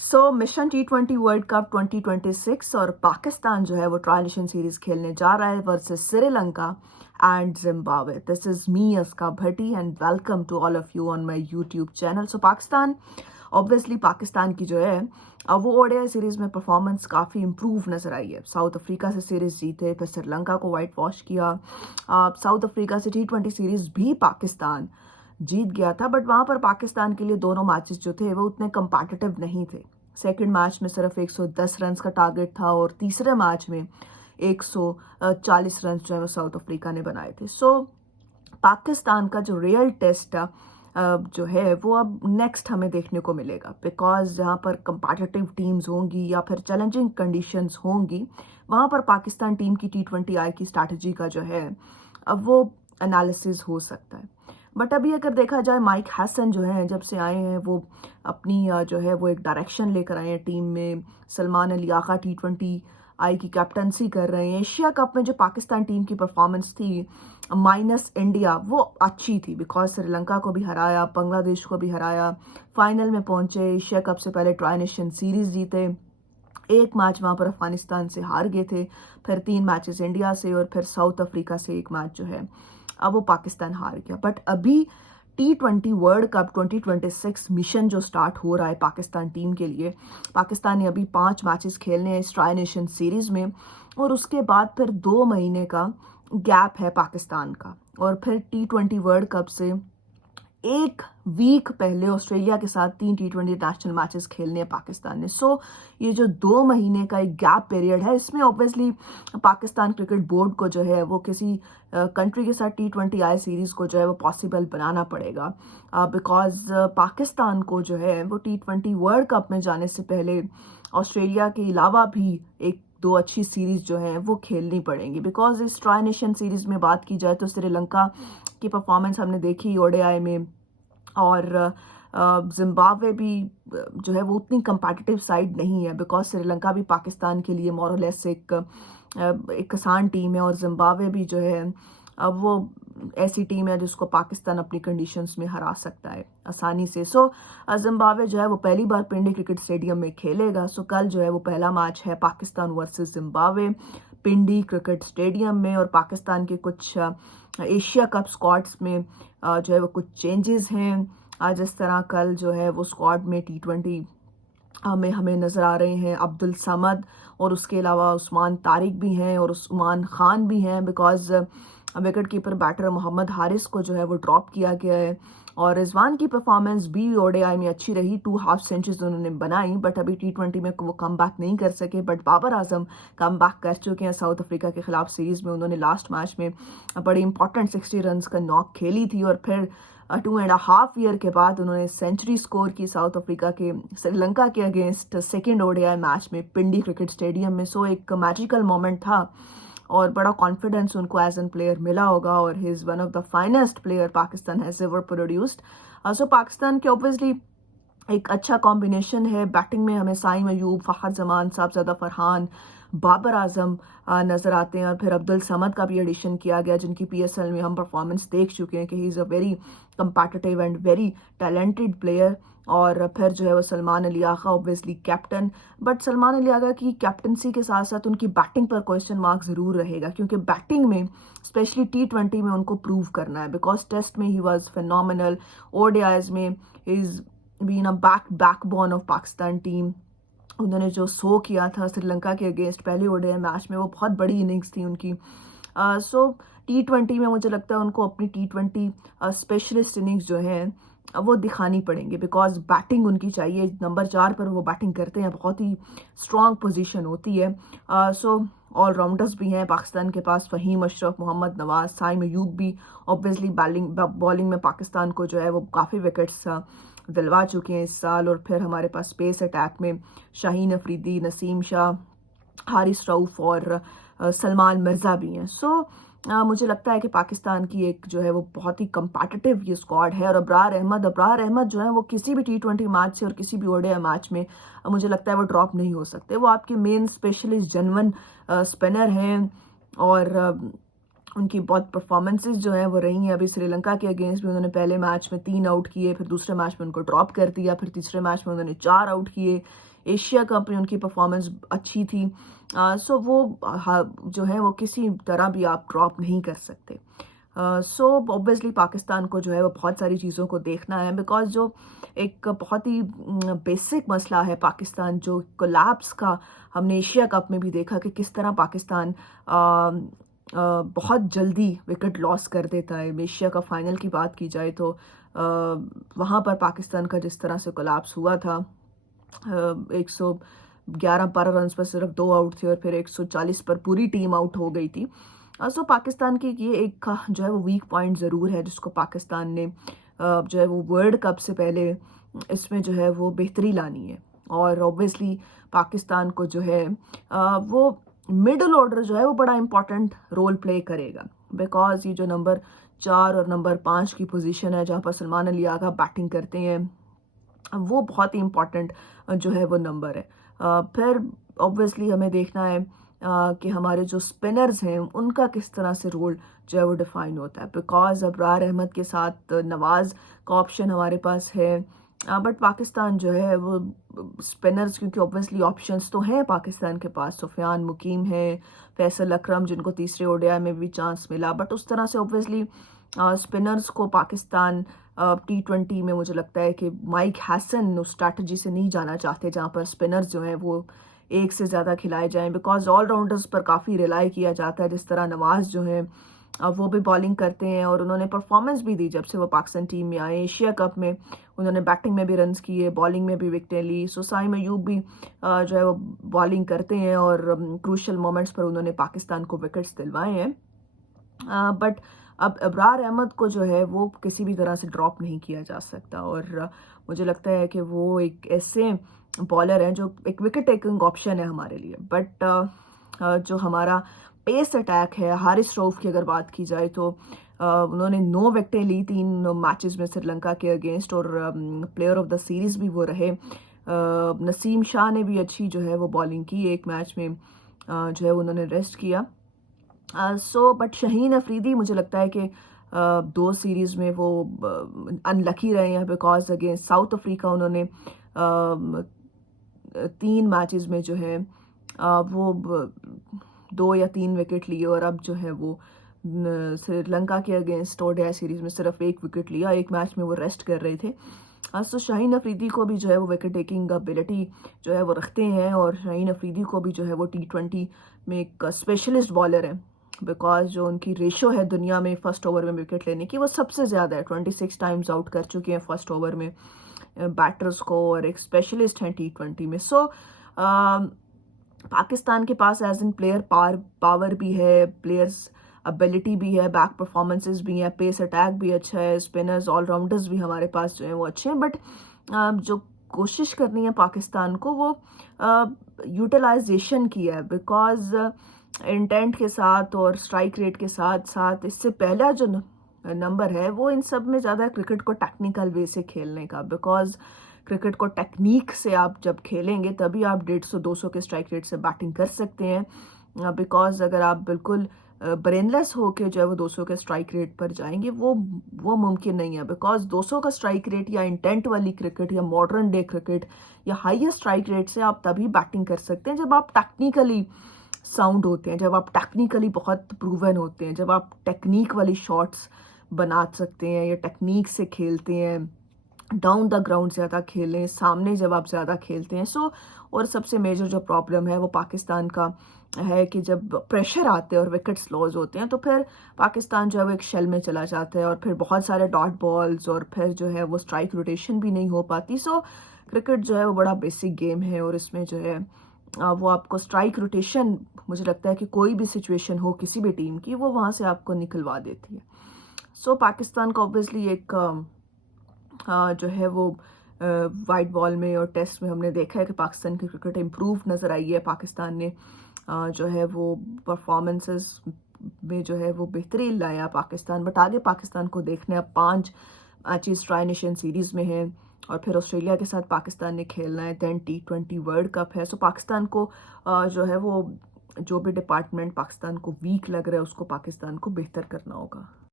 Mission T20 world cup 2026 और पाकिस्तान जो है वो ट्रांजिशन सीरीज खेलने जा रहा है versus Sri Lanka and Zimbabwe. This is me Aska Bhatti and welcome to all of you on my YouTube channel. Pakistan obviously Pakistan की जो है अब वो ओडीआई सीरीज में परफॉर्मेंस काफ़ी इंप्रूव नजर आई है। साउथ अफ्रीका से सीरीज जीते, फिर श्रीलंका को वाइट वॉश किया। साउथ अफ्रीका से T20 सीरीज भी पाकिस्तान जीत गया था, बट वहां पर पाकिस्तान के लिए दोनों मैचेस जो थे वो उतने कंपैटिटिव नहीं थे। सेकंड मैच में सिर्फ 110 रन का टारगेट था और तीसरे मैच में 140 रन जो है वो साउथ अफ्रीका ने बनाए थे। पाकिस्तान का जो रियल टेस्ट जो है वो अब नेक्स्ट हमें देखने को मिलेगा, बिकॉज जहाँ पर कंपैटिटिव टीम्स होंगी या फिर चैलेंजिंग कंडीशंस होंगी वहाँ पर पाकिस्तान टीम की T20I की स्ट्रैटेजी का जो है अब वो एनालिसिस हो सकता है। बट अभी अगर देखा जाए, माइक हैसन जो है जब से आए हैं वो अपनी जो है वो एक डायरेक्शन लेकर आए हैं टीम में। सलमान अली आगा T20I की कैप्टनसी कर रहे हैं। एशिया कप में जो पाकिस्तान टीम की परफॉर्मेंस थी माइनस इंडिया वो अच्छी थी, बिकॉज श्रीलंका को भी हराया, बांग्लादेश को भी हराया, फाइनल में पहुंचे, एशिया कप से पहले ट्राई नेशन सीरीज जीते, एक मैच वहां पर अफगानिस्तान से हार गए थे, फिर 3 मैचेस इंडिया से और फिर साउथ अफ्रीका से एक मैच जो है अब वो पाकिस्तान हार गया। बट अभी T20 वर्ल्ड कप 2026 मिशन जो स्टार्ट हो रहा है पाकिस्तान टीम के लिए, पाकिस्तान ने अभी 5 मैचेस खेलने हैं इस ट्राई नेशन सीरीज में और उसके बाद फिर 2 महीने का गैप है पाकिस्तान का। और फिर T20 वर्ल्ड कप से एक वीक पहले ऑस्ट्रेलिया के साथ 3 T20 नेशनल मैचेस खेलने हैं पाकिस्तान ने। ये जो 2 महीने का एक गैप पीरियड है, इसमें ऑब्वियसली पाकिस्तान क्रिकेट बोर्ड को जो है वो किसी कंट्री के साथ T20I सीरीज को जो है वो पॉसिबल बनाना पड़ेगा, बिकॉज पाकिस्तान को जो है वो T20 वर्ल्ड कप में जाने से पहले ऑस्ट्रेलिया के अलावा भी एक 2 अच्छी सीरीज जो है वो खेलनी पड़ेंगी। बिकॉज इस ट्राई नेशन सीरीज में बात की जाए तो श्रीलंका की परफॉर्मेंस हमने देखी ओडीआई में, और जिम्बाब्वे भी जो है वो उतनी कंपैटिटिव साइड नहीं है, बिकॉज श्रीलंका भी पाकिस्तान के लिए मोर और लेस एक आसान टीम है और जिम्बाब्वे भी जो है अब वो ऐसी टीम है जिसको पाकिस्तान अपनी कंडीशंस में हरा सकता है आसानी से। जिम्बाब्वे जो है वो पहली बार पिंडी क्रिकेट स्टेडियम में खेलेगा। कल जो है वो पहला मैच है पाकिस्तान वर्सेस जिम्बाब्वे पिंडी क्रिकेट स्टेडियम में। और पाकिस्तान के कुछ एशिया कप स्क्वाड्स में जो है वो कुछ चेंजेस हैं। जिस तरह कल जो है वो स्क्वाड में T20 में हमें नजर आ रहे हैं अब्दुल समद, और उसके अलावा उस्मान तारिक भी हैं और उस्मान खान भी हैं, because wicket keeper batter Mohammad Haris को जो है वो ड्रॉप किया गया है। और रिजवान की परफॉर्मेंस भी ओडीआई में अच्छी रही, 2 हाफ सेंचुरीज उन्होंने बनाई, बट अभी T20 में वो कम बैक नहीं कर सके। But Babar Azam come back कर चुके हैं साउथ अफ्रीका के खिलाफ सीरीज में। उन्होंने लास्ट मैच में बड़ी इंपॉर्टेंट 60 रन का नॉक खेली थी और फिर 2.5 ईयर के बाद उन्होंने सेंचुरी स्कोर की साउथ अफ्रीका के श्रीलंका के अगेंस्ट सेकेंड ओडीआई मैच में पिंडी क्रिकेट स्टेडियम में। एक मैजिकल मोमेंट था और बड़ा कॉन्फिडेंस उनको एज एन प्लेयर मिला होगा, और he is one of the finest player Pakistan has ever produced. Pakistan के ऑब्वियसली एक अच्छा कॉम्बिनेशन है बैटिंग में, हमें साइम अयूब, फखर जमान, साहबजादा फरहान, बाबर आजम नजर आते हैं, और फिर अब्दुल समद का भी एडिशन किया गया जिनकी PSL में हम परफॉर्मेंस देख चुके हैं कि he is a very competitive and very talented player. और फिर जो है वो Salman Ali Agha obviously captain, but Salman Ali Agha की कैप्टनसी के साथ साथ उनकी बैटिंग पर क्वेश्चन मार्क जरूर रहेगा, क्योंकि बैटिंग में स्पेशली T20 में उनको प्रूव करना है, बिकॉज टेस्ट में ही वॉज फिनोमिनल, ODIs में is been a backbone of Pakistan team. उन्होंने जो शो किया था श्रीलंका के अगेंस्ट पहले ओडीआई मैच में वो बहुत बड़ी इनिंग्स थी उनकी। T20 में मुझे लगता है उनको अपनी T20 स्पेशलिस्ट इनिंग्स जो है वो दिखानी पड़ेंगी, बिकॉज बैटिंग उनकी चाहिए। नंबर 4 पर वो बैटिंग करते हैं, बहुत ही स्ट्रॉन्ग पोजीशन होती है। ऑलराउंडर्स भी हैं पाकिस्तान के पास, फहीम अशरफ, मोहम्मद नवाज, साइम अयूब भी ऑब्वियसली बॉलिंग में पाकिस्तान को जो है वो काफ़ी विकेट्स दिलवा चुके हैं इस साल। और फिर हमारे पास स्पेस अटैक में शाहीन अफरीदी, नसीम शाह, हारिस रऊफ और सलमान मिर्जा भी हैं। मुझे लगता है कि पाकिस्तान की एक जो है वो बहुत ही कंपैटिटिव ये स्क्वाड है। और अबरार अहमद जो है वो किसी भी T20 मैच से और किसी भी ओडीआई मैच में मुझे लगता है वो ड्रॉप नहीं हो सकते। वो आपके मेन स्पेशलिस्ट जनवन स्पिनर हैं और उनकी बहुत परफॉर्मेंसेस जो है वो रही हैं। अभी श्रीलंका के अगेंस्ट भी उन्होंने पहले मैच में 3 आउट किए, फिर दूसरे मैच में उनको ड्रॉप कर दिया, फिर तीसरे मैच में उन्होंने 4 आउट किए, एशिया कप में उनकी परफॉर्मेंस अच्छी थी। सो वो जो है वो किसी तरह भी आप ड्रॉप नहीं कर सकते। सो ऑब्वियसली पाकिस्तान को जो है वो बहुत सारी चीज़ों को देखना है, बिकॉज जो एक बहुत ही बेसिक मसला है पाकिस्तान जो कोलैप्स का, हमने एशिया कप में भी देखा कि किस तरह पाकिस्तान बहुत जल्दी विकेट लॉस कर देता है। एशिया का फाइनल की बात की जाए तो वहाँ पर पाकिस्तान का जिस तरह से कोलैप्स हुआ था, 111-12 रन पर सिर्फ 2 आउट थे और फिर 140 पर पूरी टीम आउट हो गई थी। सो पाकिस्तान की ये एक जो है वो वीक पॉइंट ज़रूर है जिसको पाकिस्तान ने जो है वो वर्ल्ड कप से पहले इसमें जो है वो बेहतरी लानी है। और ऑब्वियसली पाकिस्तान को जो है वो मिडल ऑर्डर जो है वो बड़ा इंपॉर्टेंट रोल प्ले करेगा, बिकॉज ये जो नंबर 4 और नंबर 5 की पोजीशन है जहाँ पर सलमान अली आगा बैटिंग करते हैं, वो बहुत ही इम्पॉर्टेंट जो है वो नंबर है। फिर ऑब्वियसली हमें देखना है कि हमारे जो स्पिनर्स हैं उनका किस तरह से रोल जो है वो डिफाइन होता है, बिकॉज अबरार अहमद के साथ नवाज का ऑप्शन हमारे पास है। बट पाकिस्तान जो है वो स्पिनर्स, क्योंकि ऑब्वियसली ऑप्शंस तो हैं पाकिस्तान के पास, सुफियान मुकीम है, फैसल अकरम जिनको तीसरे ओडीआई में भी चांस मिला, बट उस तरह से ऑब्वियसली स्पिनर्स को पाकिस्तान T20 में मुझे लगता है कि माइक हैसन उस स्ट्रैटेजी से नहीं जाना चाहते जहाँ पर स्पिनर्स जो हैं वो एक से ज़्यादा खिलाए जाएं, बिकॉज ऑलराउंडर्स पर काफ़ी रिलाई किया जाता है। जिस तरह नवाज जो है वो भी बॉलिंग करते हैं और उन्होंने परफॉर्मेंस भी दी जब से वो पाकिस्तान टीम में आए। एशिया कप में उन्होंने बैटिंग में भी रन्स किए, बॉलिंग में भी विकेटें ली। सो साइम अयूब भी जो है वो बॉलिंग करते हैं और क्रूशल मोमेंट्स पर उन्होंने पाकिस्तान को विकेट्स दिलवाए हैं। बट अब अबरार अहमद को जो है वो किसी भी तरह से ड्रॉप नहीं किया जा सकता, और मुझे लगता है कि वो एक ऐसे बॉलर हैं जो एक विकेट टेकिंग ऑप्शन है हमारे लिए। बट जो हमारा पेस अटैक है, हारिस रऊफ की अगर बात की जाए तो उन्होंने 9 विकेटें ली 3 मैचेस में श्रीलंका के अगेंस्ट, और प्लेयर ऑफ द सीरीज भी वो रहे। नसीम शाह ने भी अच्छी जो है वो बॉलिंग की, एक मैच में जो है उन्होंने रेस्ट किया। बट शाहीन अफरीदी मुझे लगता है कि 2 सीरीज़ में वो अनलकी रहे हैं, बिकॉज अगेंस्ट साउथ अफ्रीका उन्होंने 3 मैचेस में जो है वो 2 या 3 विकेट लिए, और अब जो है वो श्रीलंका के अगेंस्ट ओडीआई सीरीज़ में सिर्फ 1 विकेट लिया, एक मैच में वो रेस्ट कर रहे थे। तो शाहीन अफरीदी को भी जो है वो विकेट टेकिंग एबिलिटी जो है वो रखते हैं, और शाहीन अफरीदी को भी जो है वो T20 में एक स्पेशलिस्ट बॉलर है, बिकॉज जो उनकी रेशो है दुनिया में फर्स्ट ओवर में विकेट लेने की वो सबसे ज़्यादा है। 26 टाइम्स आउट कर चुके हैं फर्स्ट ओवर में बैटर्स को, और एक स्पेशलिस्ट हैं T20 में। सो पाकिस्तान के पास एज एन प्लेयर पावर भी है, प्लेयर्स एबिलिटी भी है, बैक परफॉर्मेंसेस भी हैं, पेस अटैक भी अच्छा है, स्पिनर्स ऑलराउंडर्स भी हमारे पास जो है वो अच्छे हैं। बट जो कोशिश करनी है पाकिस्तान को वो यूटिलाइजेशन की है, बिकॉज इंटेंट के साथ और स्ट्राइक रेट के साथ साथ इससे पहला जो नंबर है वो इन सब में ज़्यादा क्रिकेट को टेक्निकल वे से खेलने का, बिकॉज क्रिकेट को टेक्निक से आप जब खेलेंगे तभी आप 150-200 के स्ट्राइक रेट से बैटिंग कर सकते हैं, बिकॉज अगर आप बिल्कुल ब्रेनलेस होके जो है वो 200 के स्ट्राइक रेट पर जाएंगे वो मुमकिन नहीं है, बिकॉज 200 का स्ट्राइक रेट या इंटेंट वाली क्रिकेट या मॉडर्न डे क्रिकेट या हाईएस्ट स्ट्राइक रेट से आप तभी बैटिंग कर सकते हैं जब आप टेक्निकली साउंड होते हैं, जब आप टेक्निकली बहुत प्रूवन होते हैं, जब आप टेक्निक वाली शॉट्स बना सकते हैं या टेक्निक से खेलते हैं, डाउन द ग्राउंड ज़्यादा खेलें, सामने जब आप ज़्यादा खेलते हैं। और सबसे मेजर जो प्रॉब्लम है वो पाकिस्तान का है कि जब प्रेशर आते हैं और विकेट्स लॉस होते हैं तो फिर पाकिस्तान जो है वो एक शेल में चला जाता है, और फिर बहुत सारे डॉट बॉल्स, और फिर जो है वो स्ट्राइक रोटेशन भी नहीं हो पाती। क्रिकेट जो है वो बड़ा बेसिक गेम है, और इसमें जो है वो आपको स्ट्राइक रोटेशन, मुझे लगता है कि कोई भी सिचुएशन हो किसी भी टीम की, वो वहाँ से आपको निकलवा देती है। पाकिस्तान का ऑब्वियसली एक जो है वो वाइट बॉल में और टेस्ट में हमने देखा है कि पाकिस्तान की क्रिकेट इम्प्रूव नज़र आई है। पाकिस्तान ने जो है वो परफॉर्मेंसेस में जो है वो बेहतरीन लाया पाकिस्तान, बट आगे पाकिस्तान को देखना है। 5 मैचेस ट्राई नेशन सीरीज़ में हैं, और फिर ऑस्ट्रेलिया के साथ पाकिस्तान ने खेलना है, दैन T20 वर्ल्ड कप है। पाकिस्तान को जो है वो जो भी डिपार्टमेंट पाकिस्तान को वीक लग रहा है उसको पाकिस्तान को बेहतर करना होगा।